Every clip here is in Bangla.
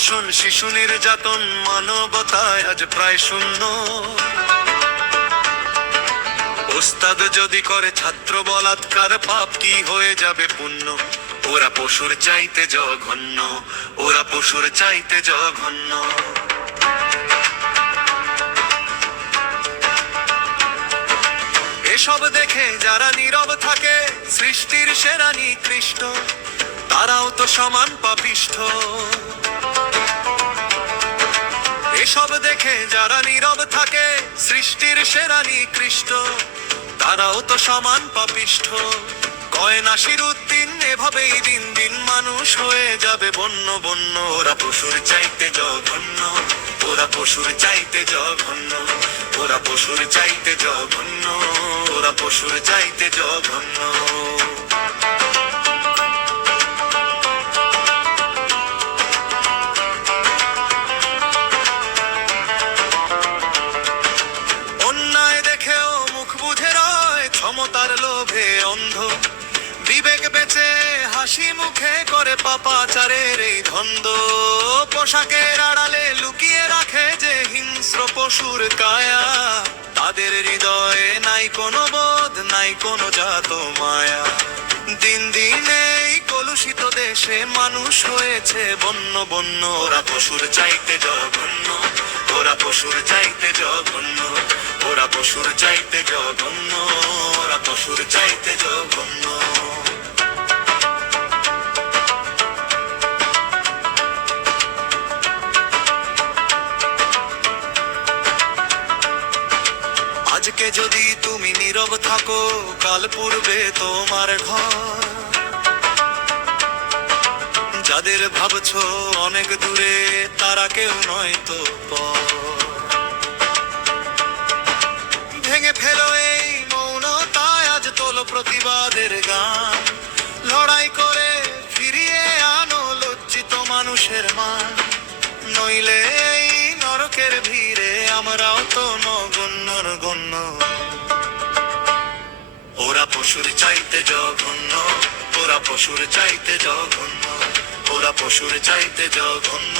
ধর্ষণ, শিশু নির্যাতন, মানবতায় আজ প্রায় শূন্য। ওস্তাদ যদি করে ছাত্র বলাৎকার, পাপ কি হয়ে যাবে পুণ্য? ওরা পশুর চাইতে জঘন্য, ওরা পশুর চাইতে জঘন্য। এসব দেখে যারা নীরব থাকে, সৃষ্টির সেরা নিকৃষ্ট, তারাও তো সমান পাপিষ্ঠ। এসব দেখে যারা নীরব থাকে, সৃষ্টির সেরা নিকৃষ্ট, তারাও তো সমান পাপিষ্ঠ। কয় নাসিরউদ্দিন, এভাবেই দিন দিন মানুষ হয়ে যাবে বন্য বন্য। ওরা পশুর চাইতে জঘন্য, ওরা পশুর চাইতে জঘন্য, ওরা পশুর চাইতে জঘন্য, ওরা পশুর চাইতে জঘন্য। অন্যায় দেখেও মুখ বুঝে রয়, ক্ষমতার লোভে অন্ধ। বিবেক বেচে হাসি মুখে করে পাপাচারের এই ধন্দ। পোশাকের আড়ালে লুকিয়ে রাখে যে হিংস্র পশুর কায়া, তাদের হৃদয়ে নাই কোনো বোধ, নাই কোনো জাত মায়া। দিন দিন এই কলুষিত দেশে মানুষ হয়েছে বন্য বন্য। ওরা পশুর চাইতে জঘন্য, ওরা পশুর চাইতে জঘন্য, ওরা পশুর চাইতে জঘন্য, ওরা পশুর চাইতে জঘন্য। আজকে যদি তুমি নীরব থাকো, কাল পূর্বে তোমার ঘর। যাদের ভাবছো অনেক দূরে, তারা কেউ নয় তো পর। ভেঙে ফেলো এই মৌনতায়, আজ তোলো প্রতিবাদের গান। লড়াই করে ফিরিয়ে আনো লজ্জিত মানুষের মান। নইলে এই নরকের ভিড়ে আমরাও তো নগণ্য গণ্য। ওরা পশুর চাইতে জঘন্য, ওরা পশুর চাইতে জঘন্য, ওরা পশুর চাইতে জঘন্য,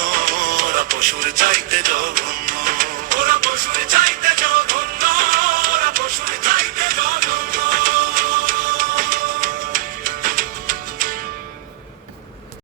ওরা পশুর চাইতে জঘন্য, ওরা পশুর চাইতে জঘন্য, ওরা পশুর চাইতে